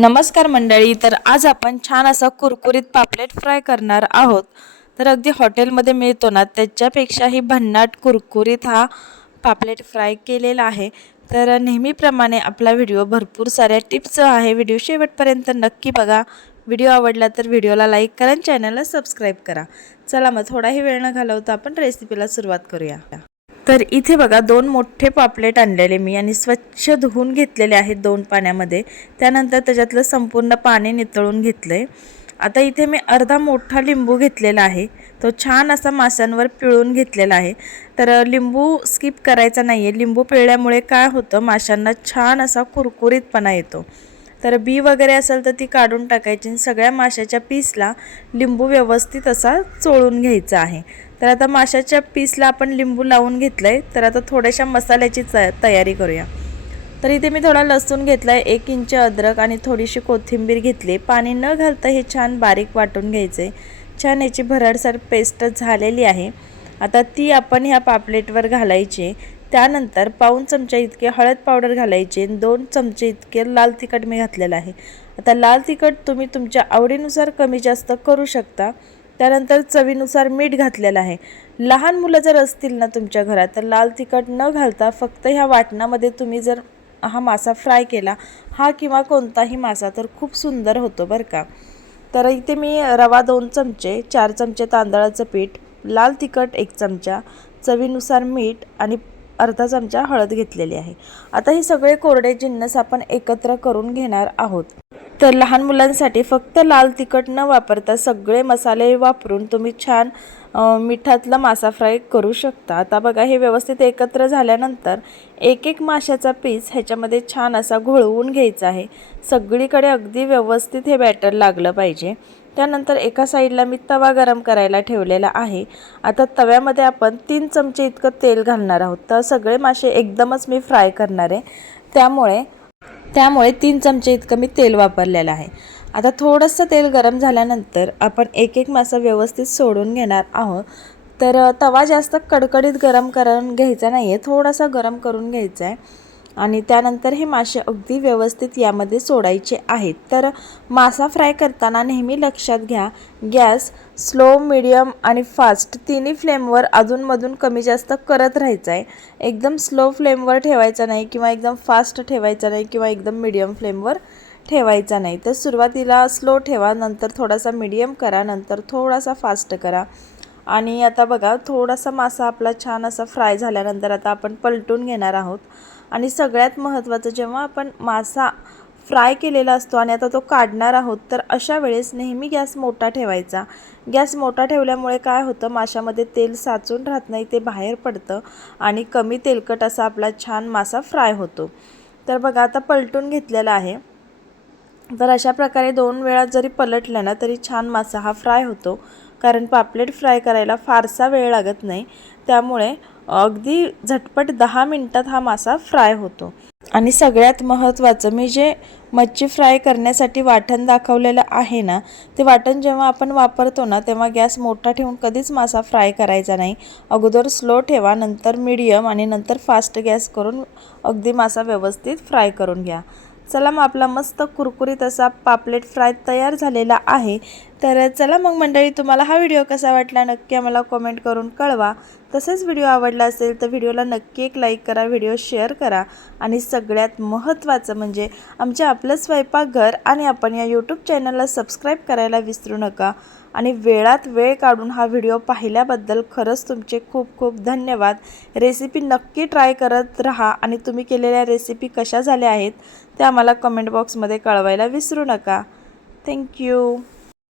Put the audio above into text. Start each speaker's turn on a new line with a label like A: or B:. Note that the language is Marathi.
A: नमस्कार मंडळी तर आज आपण छान असा कुरकुरीत पापलेट फ्राय करणार आहोत. तर अगदी हॉटेलमध्ये मिळतो ना त्याच्यापेक्षाही भन्नाट कुरकुरीत हा पापलेट फ्राय केलेला आहे. तर नेहमीप्रमाणे आपला व्हिडिओ भरपूर साऱ्या टिप्स आहे. व्हिडिओ शेवटपर्यंत नक्की बघा. व्हिडिओ आवडला तर व्हिडिओला लाईक करा आणि चॅनलला सबस्क्राईब करा. चला मग थोडाही वेळ न घालवता आपण रेसिपीला सुरुवात करूया. तर इथे बघा दोन मोठे पापलेट आणलेले मी आणि स्वच्छ धुवून घेतलेले आहेत दोन पाण्यामध्ये. त्यानंतर त्याच्यातलं संपूर्ण पाणी नितळून घेतलं आहे आता इथे मी अर्धा मोठा लिंबू घेतलेला आहे. तो छान असा माशांवर पिळून घेतलेला आहे. तर लिंबू स्किप करायचा नाही आहे लिंबू पिळल्यामुळे काय होतं माशांना छान असा कुरकुरीतपणा येतो. तर बी वगैरे असेल तर ती काढून टाकायची आणि सगळ्या माशाच्या पीसला लिंबू व्यवस्थित असा चोळून घ्यायचा आहे. तर आता माशाच्या पीसला आपण लिंबू लावून घेतलं आहे तर आता थोड्याशा मसाल्याची त तयारी करूया. तर इथे मी थोडा लसूण घेतला आहे एक इंच अद्रक आणि थोडीशी कोथिंबीर घेतली. पाणी न घालता हे छान बारीक वाटून घ्यायचं. आहे छान याची भरडसर पेस्ट झालेली आहे. आता ती आपण ह्या पापलेटवर घालायची. त्यानंतर पाऊन चमचा इतके हळद पावडर घालायचे दोन चमचे इतके लाल तिखट मी घातलेलं आहे. आता लाल तिखट तुम्ही तुमच्या आवडीनुसार कमी जास्त करू शकता. त्यानंतर चवीनुसार मीठ घातलेलं आहे. लहान मुलं जर असतील ना तुमच्या घरात तर लाल तिखट न घालता फक्त ह्या वाटणामध्ये तुम्ही जर हा मासा फ्राय केला हा किंवा कोणताही मासा तर खूप सुंदर होतो बरं का. तर इथे मी रवा दोन चमचे चार चमचे तांदळाचं पीठ लाल तिखट एक चमचा चवीनुसार मीठ आणि अर्धा चमचा हळद घेतलेली आहे. आता हे सगळे कोरडे जिन्नस आपण एकत्र करून घेणार आहोत. तर लहान मुलांसाठी फक्त लाल तिखट न वापरता सगळे मसाले वापरून तुम्ही छान मिठातला मासा फ्राय करू शकता. आता बघा हे व्यवस्थित एकत्र झाल्यानंतर एक एक माशाचा पीस ह्याच्यामध्ये छान असा घोळवून घ्यायचा आहे. सगळीकडे अगदी व्यवस्थित हे बॅटर लागलं पाहिजे. त्यानंतर एका साईडला मी तवा गरम करायला ठेवलेला आहे. आता तव्यामध्ये आपण तीन चमचे इतकं तेल घालणार आहोत. तर सगळे मासे एकदमच मी फ्राय करणार आहे. त्यामुळे त्यामुळे तीन चमचे इतकं मी तेल वापरलेलं आहे. आता थोडंसं तेल गरम झाल्यानंतर आपण एक एक मासा व्यवस्थित सोडून घेणार आहोत. तर तवा जास्त कडकडीत गरम करून घ्यायचा नाही आहे थोडासा गरम करून घ्यायचा आहे आणि त्यानंतर हे मासे अगदी व्यवस्थित यामध्ये सोडायचे आहेत. तर मासा फ्राय करताना नेहमी लक्षात घ्या गॅस स्लो मिडियम आणि फास्ट तिन्ही फ्लेमवर अधूनमधून कमी जास्त करत राहायचं आहे एकदम स्लो फ्लेमवर ठेवायचा नाही किंवा एकदम फास्ट ठेवायचा नाही किंवा एकदम मिडियम फ्लेमवर ठेवायचा नाही. तर सुरुवातीला स्लो ठेवा नंतर थोडासा मिडियम करा नंतर थोडासा फास्ट करा. आणि आता बघा थोडासा मासा आपला छान असा फ्राय झाल्यानंतर आता आपण पलटून घेणार आहोत. आणि सगळ्यात महत्त्वाचं जेव्हा आपण मासा फ्राय केलेला असतो आणि आता तो काढणार आहोत तर अशा वेळेस नेहमी गॅस मोठा ठेवायचा. गॅस मोठा ठेवल्यामुळे काय होतं माशामध्ये तेल साचून राहत नाही ते बाहेर पडतं आणि कमी तेलकट असा आपला छान मासा फ्राय होतो. तर बघा आता पलटून घेतलेला आहे. तर अशा प्रकारे दोन वेळा जरी पलटलं ना तरी छान मासा हा फ्राय होतो. कारण पापलेट फ्राय करायला फारसा वेळ लागत नाही. त्यामुळे अगदी झटपट दहा मिनटात हा मासा फ्राय होतो. आणि सगळ्यात महत्त्वाचं मी जे मच्छी फ्राय करण्यासाठी वाटण दाखवलेलं आहे ना ते वाटण जेव्हा आपण वापरतो ना तेव्हा गॅस मोठा ठेवून कधीच मासा फ्राय करायचा नाही. अगोदर स्लो ठेवा नंतर मिडियम आणि नंतर फास्ट गॅस करून अगदी मासा व्यवस्थित फ्राय करून घ्या. चला मग आपला मस्त कुरकुरीत असा पापलेट फ्राय तयार झालेला आहे. तर चला मग मंडळी तुम्हाला हा व्हिडिओ कसा वाटला नक्की आम्हाला कमेंट करून कळवा. तसेच व्हिडिओ आवडला असेल तर व्हिडिओला नक्की एक लाईक करा व्हिडिओ शेअर करा. आणि सगळ्यात महत्त्वाचं म्हणजे आमचे आपलं स्वयंपाकघर आणि आपण या यूट्यूब चॅनलला सबस्क्राईब करायला विसरू नका. आणि वेळात वेळ काढून हा व्हिडिओ पाहिल्याबद्दल खरंच तुमचे खूप खूप धन्यवाद. रेसिपी नक्की ट्राय करत राहा आणि तुम्ही केलेल्या रेसिपी कशा झाल्या आहेत त्या आम्हाला कमेंट बॉक्समध्ये कळवायला विसरू नका. थँक्यू